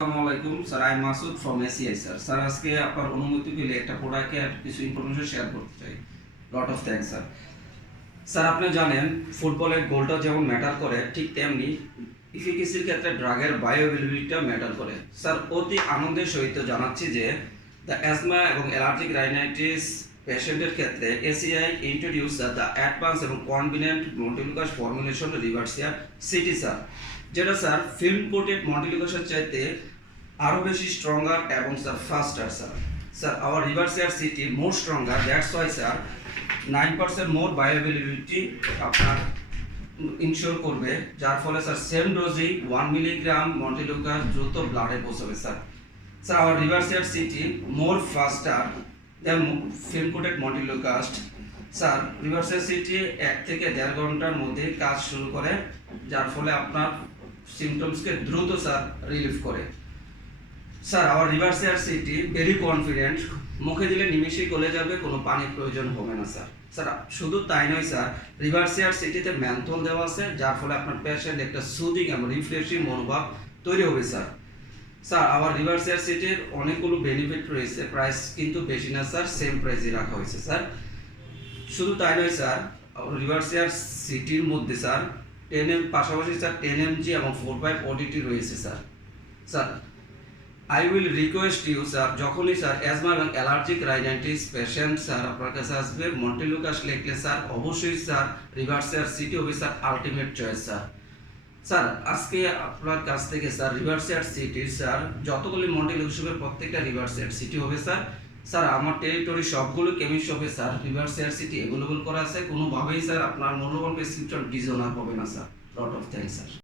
আসসালামু আলাইকুম sir, I Masud from ACI sir. Sir আজকে আপনার অনুমতি পেলে একটা প্রোডাক্টে আর কিছু ইনফরমেশন শেয়ার করতে চাই। Lot of thanks sir. Sir আপনি জানেন ফুটবলের গোলটা যেমন ম্যাটার করে, ঠিক তেমনি ইফিকেসির ক্ষেত্রে ড্রাগের বায়োঅ্যাভেলেবিলিটিটা ম্যাটার করে। স্যার অতি আনন্দের সহিত জানাচ্ছি যে দ্য অ্যাজমা এবং অ্যালার্জিক রাইনাইটিস পেশেন্টের ক্ষেত্রে এসিআই ইন্ট্রোডিউস দ্য অ্যাডভান্স এবং convenient montelukast formulation Reversia CT sir, যেটা স্যার ফিল্ম কোটেড মন্টিলুকাসের চাইতে আরও বেশি স্ট্রঙ্গার এবং sir faster sir. Sir our রিভার্সিয়ার CT more stronger, that's why sir 9% more bioavailability আপনার ইনশিওর করবে, যার ফলে স্যার সেম ডোজেই 1 মিলিগ্রাম মন্টিলুকাস দ্রুত ব্লাডে পৌঁছাবে স্যার। স্যার আওয়ার রিভার্সিয়ার CT more faster than film coated montelukast. Sir রিভার্সিয়ার সিটি 1 থেকে 1.5 ঘন্টার মধ্যে কাজ শুরু করে, যার ফলে আপনার সিমটমসকে দ্রুত স্যার রিলিফ করে। স্যার আওয়ার রিভার্সিয়ার সিটি ভেরি কনফিডেন্ট, মুখে দিলে নিমিশেই গলে যাবে, কোনো পানির প্রয়োজন হবে না স্যার। স্যার শুধু তাই নয় স্যার, রিভার্সিয়ার সিটিতে ম্যানথল দেওয়া আছে, যার ফলে আপনার পেশেন্ট একটা সুদিং এবং রিফ্রেশিং মনোভাব তৈরি হবে স্যার। স্যার আওয়ার রিভার্সিয়ার সিটির অনেকগুলো বেনিফিট রয়েছে, প্রাইস কিন্তু বেশি না স্যার, সেম প্রাইসে রাখা হয়েছে স্যার। শুধু তাই নয় স্যার, রিভার্সিয়ার সিটির মধ্যে স্যার 10 পাশাপাশি স্যার 10 mg এবং 4/5 ওডিটি রয়েছে sir. Sir I will request you sir, যখনই স্যার অ্যাজমা এবং অ্যালার্জিক রাইনাইটিস পেশেন্ট স্যার আপনার কাছে আসবে, মন্টিলুকাস লিখলে স্যার অবশ্যই স্যার রিভার্সিয়ার সিটি হবে sir ultimate choice sir. Sir আজকে আপনার কাছ থেকে স্যার রিভার্সিয়ার সিটির স্যার যতগুলি মন্টিলুকাস হবে প্রত্যেকটা রিভার্সিয়ার সিটি হবে স্যার। স্যার আমার টেরিটরি সবগুলো কেমিস্ট শপে স্যার রিভার্সিয়ার সিটি অ্যাভেলেবল করা আছে, কোনোভাবেই স্যার আপনার মূল্যবান প্রেসক্রিপশন ডিজনার হবে না sir. Lot of thanks sir.